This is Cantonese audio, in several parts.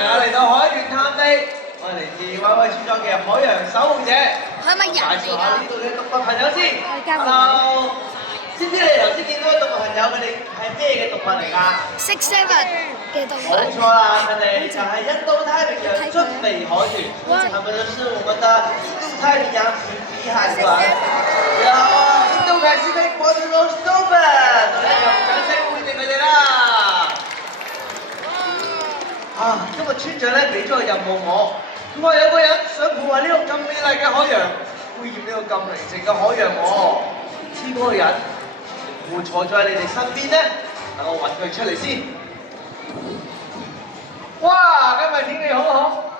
大家嚟到海豚探地，我係嚟自威威村莊嘅海洋守護者。係咪人介紹下呢嚟度嘅動物朋友先。㗎 Hello，知唔知你頭先見到嘅動物朋友佢哋係咩嘅動物嚟㗎？ ？6-7嘅動物。冇錯啦，佢哋就係印度太平洋尊美海豚，他們就是我們的印度太平洋群體海豚。有印度凱西貝國的 Rose Doban，我哋用掌聲歡迎佢哋啦！啊，今日村長咧俾咗個任務我，佢話有個人想破壞呢個咁美麗嘅海洋，污染呢個咁寧靜嘅海洋喎。知嗰個人會唔會坐咗喺你哋身邊咧？等我揾佢出嚟先。哇！今日天氣好好，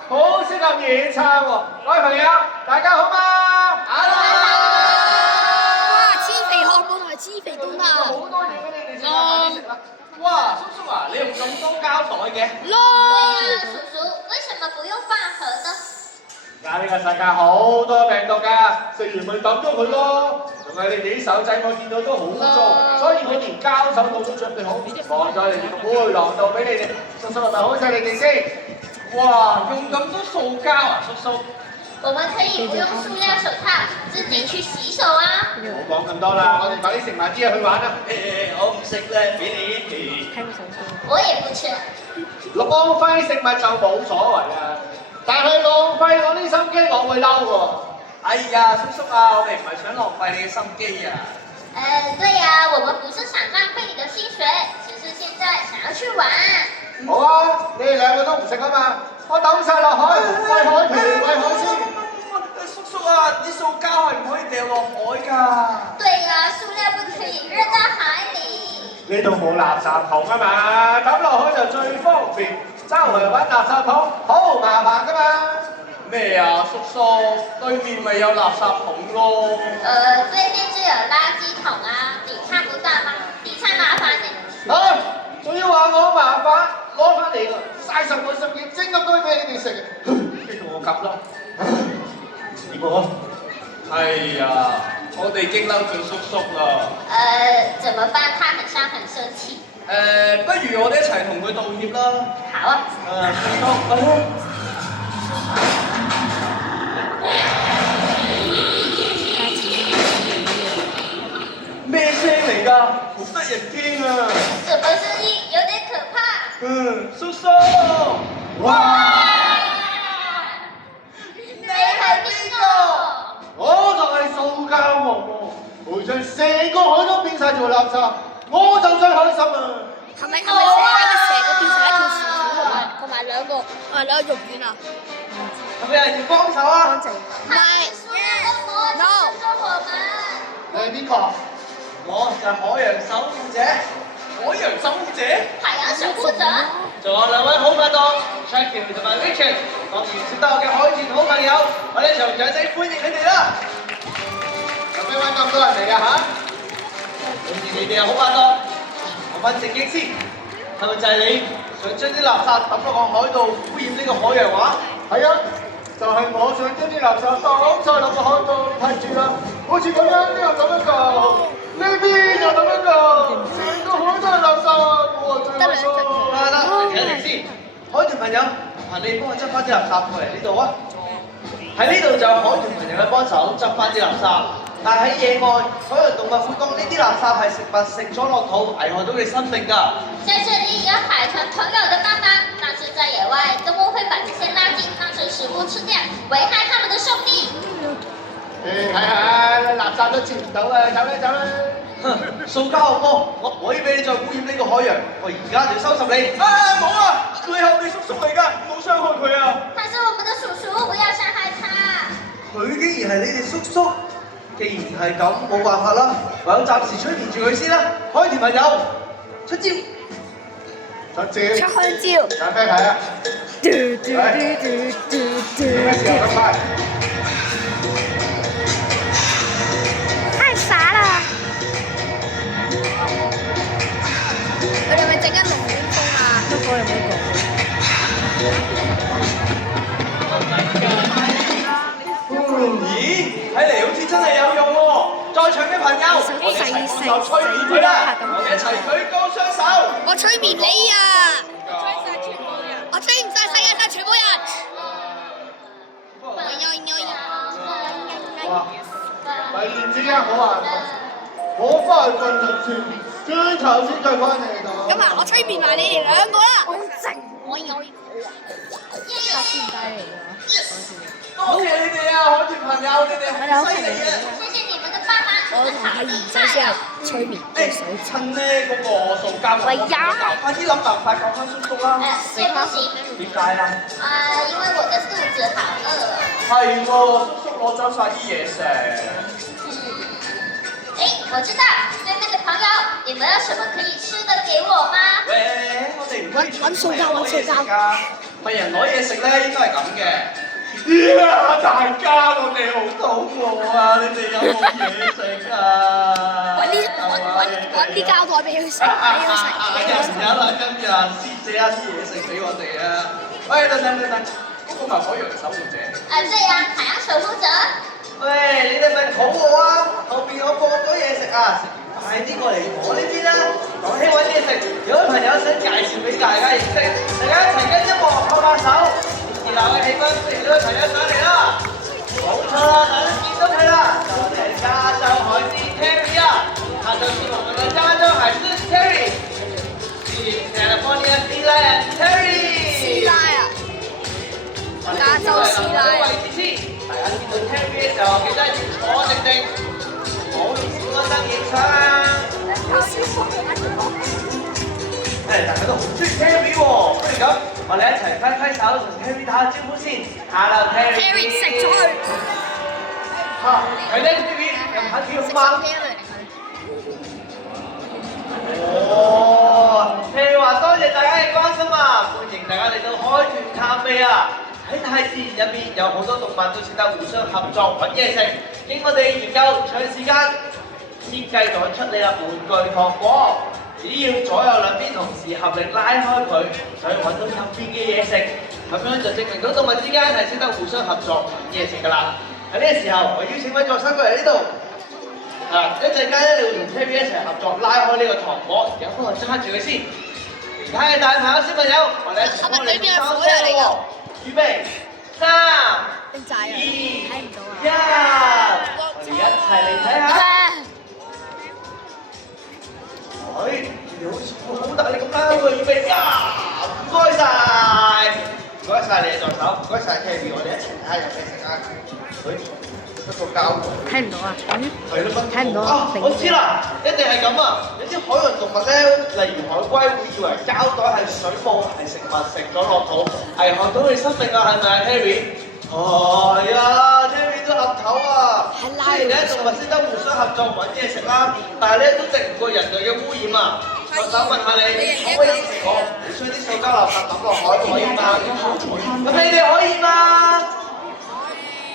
好適合野餐喎。各位朋友，大家好嗎 ？Hello！ 哇！黐肥漢堡同埋黐肥冬啊！好多嘢俾你哋食啦！哇，叔叔啊，你用咁多膠袋嘅？咯！叔叔，為什麼不用飯盒呢？而家呢個世界好多病毒㗎，食完咪抌咗佢咯。同埋你哋啲手仔我見到都好污糟，所以我連膠手套都準備好，放咗你哋個背囊度俾你哋。叔叔係咪好錫你哋先？哇，用咁多塑膠啊，叔叔！我們可以不用塑料手套，自己去洗手啊！唔好講咁多啦，我哋快啲食埋啲嘢去玩啦。我唔食咧，俾你。我也不吃。浪費食物就冇所謂啦，但係浪費我啲心機，我會嬲喎。哎呀，叔叔啊，我哋唔係想浪費你嘅心機啊。對呀，我們不是想浪費你的薪水，只是現在想要去玩。好啊，你哋兩個都唔食啊嘛，我抌晒落海，餵海豚，餵海鮮。叔叔啊，啲塑膠係唔可以掉落海㗎。對呀，塑料不可以扔到海裡。呢度冇垃圾桶啊嘛，抌落海就最方便，周圍揾垃圾桶好麻煩㗎嘛。咩啊，叔叔？對面咪有垃圾桶咯。對面就有垃圾桶啊，你看不到嗎？你才麻煩呢。啊！仲要話我麻煩，攞翻嚟啦，嘥實我心機，整咁多俾你哋食，激到我咁咯。點啊？係啊，我哋激嬲咗叔叔啦。怎麼辦？他很像很生氣。不如我哋一齊同佢道歉啦。好啊。叔叔，咩聲嚟㗎？好得人驚啊！什麼聲音？有點可怕。叔叔，哇！你係邊個？我就係塑膠王喎，會將成個海都變晒做垃圾，我就最開心啊！係咪成個變成一條薯條同埋兩個肉丸啊？係咪有人要幫手啊？唔係，no。你係邊個？我就係海洋守護者。海洋守護者？海洋守護者。仲有兩位好拍檔 Jackie 同埋 Richard， 當然識得我嘅海豚好朋友，我哋一齊用掌聲歡迎佢哋啦！有咩揾咁多人嚟㗎嚇？好似你哋又好拍檔，我問正經先，係咪就係你想將啲垃圾抌落個海度污染呢個海洋話？係啊，就係我想將啲垃圾抌晒落個海度，睇住啦，好似咁樣呢度咁樣㗎，呢邊就咁樣㗎，成個海都係垃圾，我最開心。得，你睇嚟先，海豚朋友，麻煩你幫我執翻啲垃圾過嚟呢度啊！喺呢度就有海豚朋友去幫手執翻啲垃圾，但係喺野外，海洋動物會當呢啲垃圾係食物食咗落肚，危害到你生命㗎。在這裡有海豚朋友的幫忙，但是在野外，動物會把這些垃圾當成食物吃掉，危害他們的壽命。睇下垃圾都接唔到啊！走啦走啦！塑膠惡魔，我唔可以俾你再污染呢個海洋，我而家就要收拾你。冇啊！佢係我哋叔叔嚟㗎，唔好傷害佢啊！他是我們的叔叔，不要傷害他。佢竟然係你哋叔叔，既然係咁，冇辦法啦，唯有暫時催眠住佢先啦。海豚朋友，出招！出招！出香蕉。揀咩睇啊？咩時候咁快？太傻啦！佢哋咪整緊龍捲風啊？都講有冇講？咦？睇嚟好似真係有用喎！在場嘅朋友，我哋一齊幫手催眠佢啦！我哋一齊舉高雙手。我催眠你啊！我催唔晒全部人。我催唔晒世界全部人。哇！突然之間好眼瞓，我翻去瞓陣先，轉頭先再翻嚟度。咁啊，我催眠埋你哋兩個啦。我靜，我。下次唔帶嚟㗎。多謝你哋啊，海豚朋友，你哋好犀利啊！謝謝你們的幫忙，我同阿賢仔先係催眠對手。趁咧嗰個塑膠袋，快啲諗辦法救翻叔叔啦！對不起，點解啊？因為我的肚子好餓。係喎，叔叔攞走晒啲嘢食。我知道，對面的朋友，你們有什麼可以吃的給我嗎？喂，我哋唔可以揾塑膠，揾塑膠。問人攞嘢食咧，應該係咁嘅。呀！大家我哋好肚餓啊！你哋有冇嘢食啊？揾啲膠袋俾佢食，俾佢食。有啦，今日先借一啲嘢食俾我哋啊！喂，等，嗰個咪海洋守護者。對呀，海洋守護者。喂，你哋咪肚餓啊？後邊我放咗嘢食啊！快啲過嚟我呢邊啦！講起揾嘢食，有位朋友想介紹俾大家認識，大家一齊跟音樂拍拍手。熱鬧嘅氣氛，歡迎呢位朋友上嚟啦！冇錯啦，大家見到佢啦，就係加州海獅 Terry 啊！他就是我們的加州海獅 Terry， California Sea Lion Terry。師奶啊！加州師奶。位置先，大家見到 Terry 嘅時候，記得要坐定定，唔好用閃光燈影相。大家都好中意 Terry 喎，不如咁，我哋一齊揮手同 Terry 打下招呼先。Hello Terry。Terry 食咗佢。嚇，係咧 Terry，近排幾好嗎？Terry 話多謝大家嘅關心啊，歡迎大家嚟到海豚探秘啊！喺大自然入面有好多動物都識得互相合作揾嘢食，經我哋研究長時間，設計咗出嚟啦玩具糖果。只要左右兩邊同時合力拉開佢，就可以揾到入邊嘅嘢食，咁樣就證明到動物之間係識得互相合作揾嘢食㗎啦。喺呢個時候，我邀請位助手過嚟呢度，一陣間咧你會同 Terry 一齊合作拉開呢個糖果，而家幫我揸住佢先。其他嘅大朋友小朋友，我哋一齊幫你收聲喎。預備，3、2、1，我哋一齊嚟睇下。你好似好大力咁拉喎，預備呀！唔該晒，唔該晒你嘅助手，唔該晒 Terry， 我哋一齊睇下有咩食啊！一個膠袋。睇唔到啊？係咯，睇唔到啊！我知啦，一定係咁啊！有啲海洋動物咧，例如海龜，會以為膠袋係水母，係食物食咗落肚，危害到佢生命啊，係咪啊 Terry？ 係啊 ，Terry 都岌頭啊！雖然咧動物識得互相合作揾嘢食啦，但係咧都敵唔過人類嘅污染啊！我想問下你，可唔可以將啲塑膠垃圾抌落海可以嗎？咁你哋可以嗎？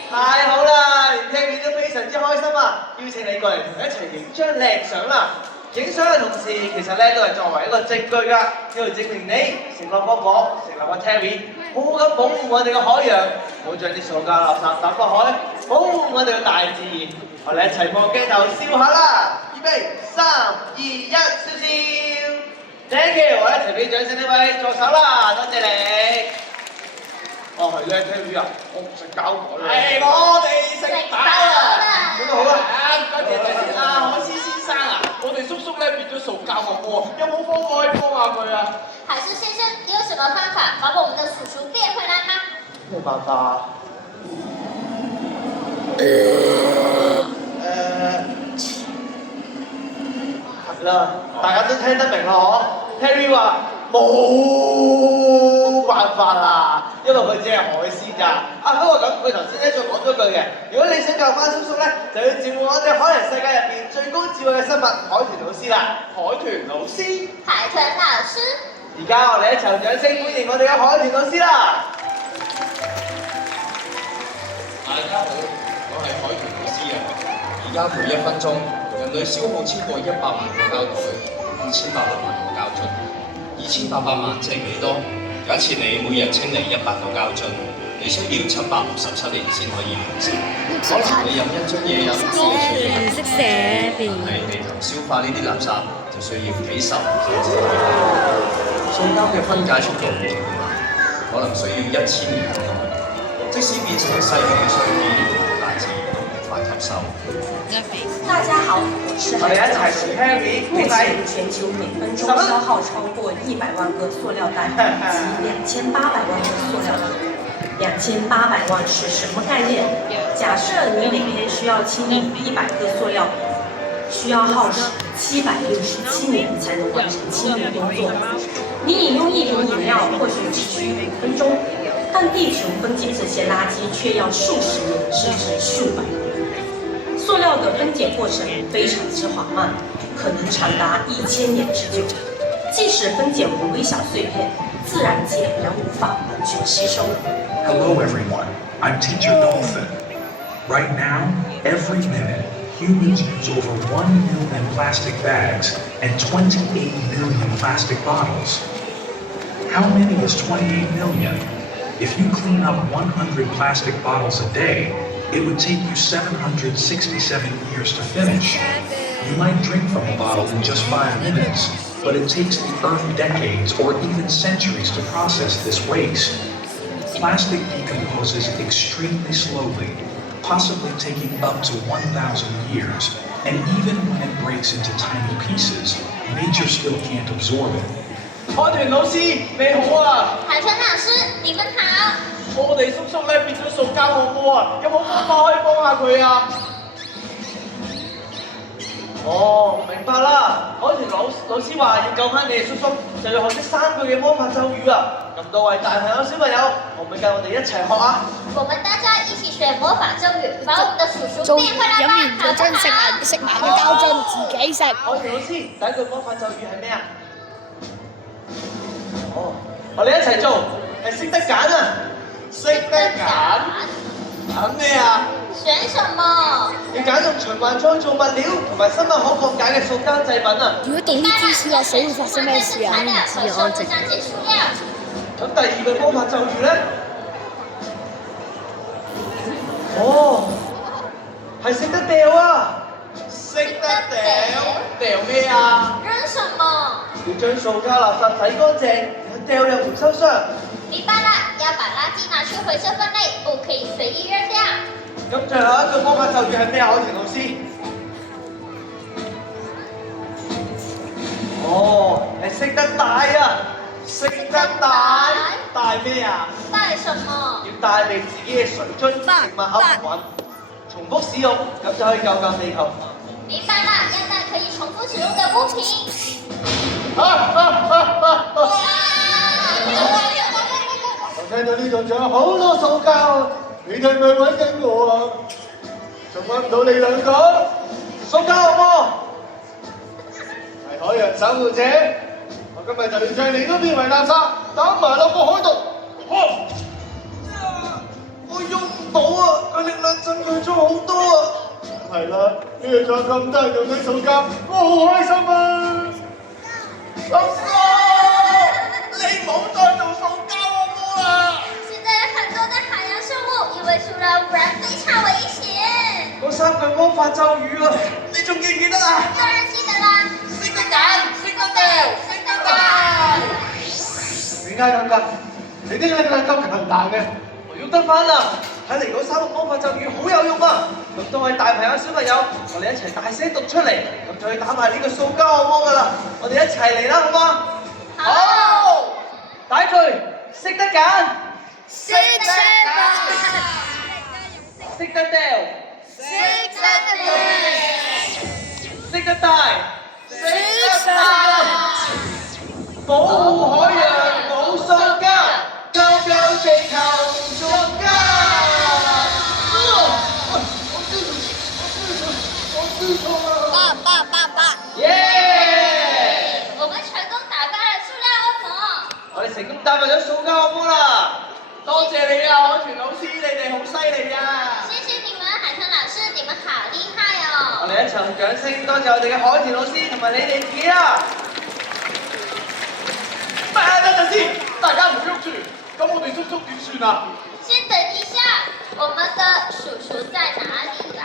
太好啦！連 Terry 都非常之開心啊！邀請你過嚟同佢一齊影張靚相啦！影相嘅同時，其實咧都係作為一個證據㗎，要嚟證明你承諾過我，承諾過 Terry， 好好咁保護我哋嘅海洋，唔好將啲塑膠垃圾抌落海，保護我哋嘅大自然。我哋一齊望鏡頭笑下啦！預備3、2、1，笑笑 ！Thank you， 我一齊俾掌聲呢位助手啦，多謝你。哦，係咧 Terry 啊，我唔食膠袋啦。係我哋食飽啦。咁就好啦。多謝先啊，海獅先生啊，我哋叔叔咧變咗塑膠惡魔，有冇方法可以幫下佢啊？海獅先生，你有什麼方法把我們的叔叔變回來嗎？咩辦法？係啦，大家都聽得明啦嗬 ？Terry 話冇辦法啦，因為佢只係海獅咋。不過咁，佢頭先咧再講咗句嘅，如果你想救翻叔叔咧，就要照顧我哋海洋世界入邊最高智慧嘅生物海豚老師啦。海豚老師。海豚老師。而家我哋一齊掌聲歡迎我哋嘅海豚老師啦！大家好，我係海豚老師啊！而家每1分鐘，人類消耗超過100萬個膠袋，2800萬個膠樽。2800萬即係幾多？假設你每日清理100個膠樽，你需要767年先可以完成。可能你飲一樽嘢飲唔識寫邊？係地球消化呢啲垃圾就需要幾十甚至幾百年。塑膠嘅分解速度唔同，可可能需要1000年咁耐。即使變成細個嘅碎片，大自然都無法吸收。大家好，我是我哋一齊是 Harry，目前全球每分钟消耗超過100萬個塑料袋及2800萬個塑料瓶。2800萬是什麼概念？假設你每天需要清理100個塑料瓶，需要耗時767年才能完成清理工作。你飲用一瓶飲料或許只需5分鐘，但地球分解這些垃圾卻要數十年甚至數百年。塑料的分解過程非常之緩慢，可能長達1000年之久。即使分解為微小碎片，自然界仍無法完全吸收。Hello everyone, I'm Teacher Dolphin. Right now, every minute, humans use over 1 million plastic bags and 28 million plastic bottles. How many is 28 million? If you clean up 100 plastic bottles a day, it would take you 767 years to finish. You might drink from a bottle in just 5 minutes, but it takes the Earth decades or even centuries to process this waste. Plastic decomposes extremely slowly, possibly taking up to 1,000 years, and even when it breaks into tiny pieces, nature still can't absorb it. 海豚老師你好啊！海豚老師，你們好。我哋叔叔咧變咗塑膠好冇啊！有冇方法可以幫下佢啊？哦，明白啦。海豚老師話要救翻你哋叔叔，就要學識3句嘅魔法咒語啊！咁多位大朋友小朋友，可唔可以跟我哋一齊學啊？我們大家一起學魔法咒語，把我們的叔叔仲變回來飲完吧！就將食埋嘅膠樽自己食。海豚老師，第一句魔法咒語係咩啊？哦，我哋一齊做，係識得揀啊！識得揀，揀咩啊？選什麼？要揀用循環創造物料同埋生物可降解嘅塑膠製品啊！如果倒啲芝士落水會發生咩事啊？我唔知啊，我淨上解塑料。咁第2句魔法咒語咧？哦，係識得掉啊！識得掉咩啊？扔什麼？要將塑膠垃圾洗乾淨，然後掉入回收箱。明白了，要把垃圾拿去回收分類，不可以隨意扔掉。咁最後一句魔法咒語係咩啊？海豚老師？哦，係識得帶啊！識得帶咩啊？帶什麼？要帶備自己嘅水樽、食物盒揾，重複使用，咁就可以救地球。明白了，要帶可以重複使用的物品。我聽到呢度仲有好多塑膠，你哋咪揾緊我啊！仲揾唔到你兩個，塑膠惡魔係海洋守護者，我今日就要將你都變為垃圾，抌埋落個海度。我喐唔到啊！佢力量增強咗好多啊！係啦，呢度仲有咁多人用緊塑膠，我好開心啊！叔叔，你唔好再做塑膠惡魔啦！現在有很多的海洋生物因為塑料污染非常危險。嗰3句魔法咒語啊，你仲記唔記得啊？當然記得啦！識得揀，識得掉，識得帶。點解咁㗎？你啲力量咁強大嘅，我喐得翻啦！睇嚟嗰3個魔法咒語好有用啊！咁多位大朋友小朋友，我哋一齊大聲讀出嚟，咁就去打敗呢個塑膠惡魔㗎啦！我哋一齊嚟啦，好嗎？好！第一句，識得揀，識得帶，識得掉，識得帶，識得保護海洋冇塑膠，救地球塑膠。耶！我們成功打敗了塑料惡魔。我哋成功打敗咗塑膠惡魔啦！多謝你啊，海豚老師，你哋好犀利啊！謝謝你們，海豚老師，你們好厲害哦！我哋一齊用掌聲多謝我哋嘅海豚老師同埋你哋自己啦！等陣先，大家唔好喐住，咁我哋叔叔點算啊？先等一下，我們的叔叔在哪裡呀？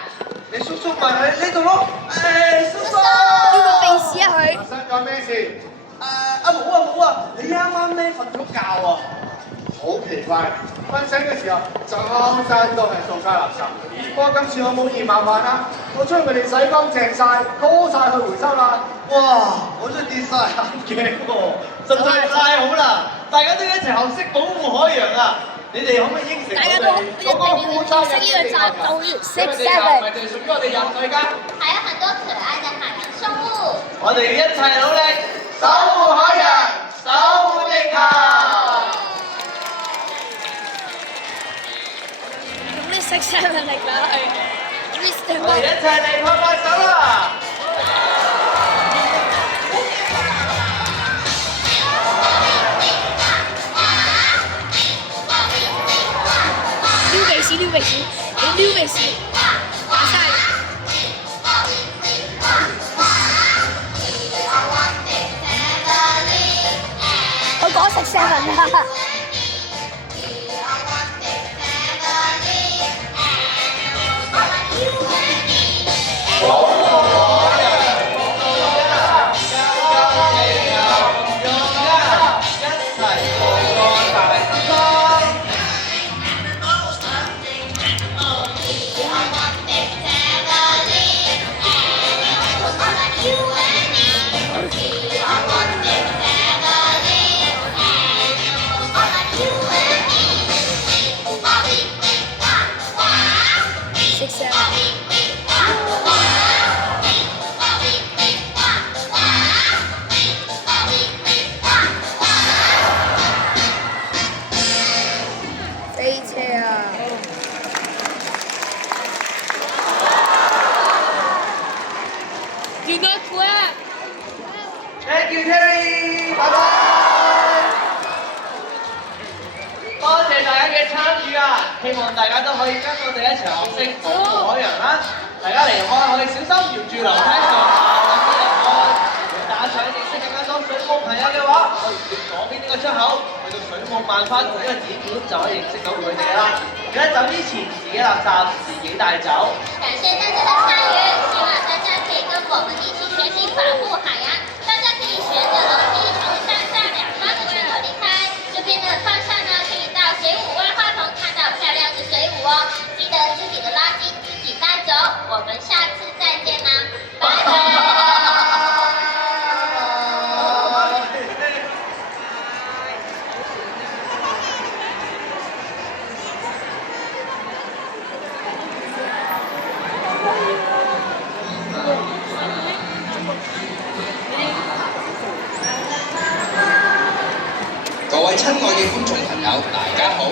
你叔叔咪喺呢度咯。叔叔，呢個鼻屎啊佢。發生咗咩事？冇啊，你啱啱咧瞓咗覺啊。好奇奇怪，瞓醒嘅時候周身都係塑膠垃圾。不過今次我冇嫌麻煩啦，我將佢哋洗乾淨晒，拖晒去回收啦。哇！我真係跌晒眼鏡喎，實在太好啦！大家都一齊學識保護海洋啊！你哋可唔可以應承大家都一定要認識呢個站到6 7。唔係淨係屬於我哋人類㗎。还有很多可愛的海洋生物。我哋要一齊努力，守護海洋，守護地球。用呢6 7力量去。我哋一齊嚟拍拍手啦！溜尾時，你溜尾時，玩晒。我講6 7啦。Thank you Terry， 拜拜。多謝大家嘅參與啊！希望大家都可以跟我哋一齊學識保護海洋啦！大家離開可以小心沿住樓梯上下揾啲人開。如果大家想認識更加多水母朋友嘅話，可以轉左邊呢個出口，去到水母萬花筒呢個展館就可以認識到佢哋啦。記得走之前自己垃圾自己帶走。感謝大家的參與，希望大家可以跟我們一起學習保護海洋。大家可以學着樓梯從上下兩端的出口離開，這邊的方向呢可以到水舞萬花筒看到漂亮的水舞哦。記得自己的垃圾自己帶走，我們下次再見啦，拜拜。各位親愛嘅觀眾朋友，大家好！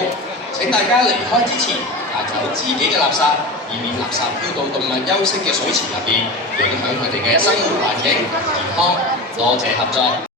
請大家離開之前帶走自己嘅垃圾，以免垃圾飄到動物休息嘅水池入邊，影響佢哋嘅生活環境同健康。多謝合作。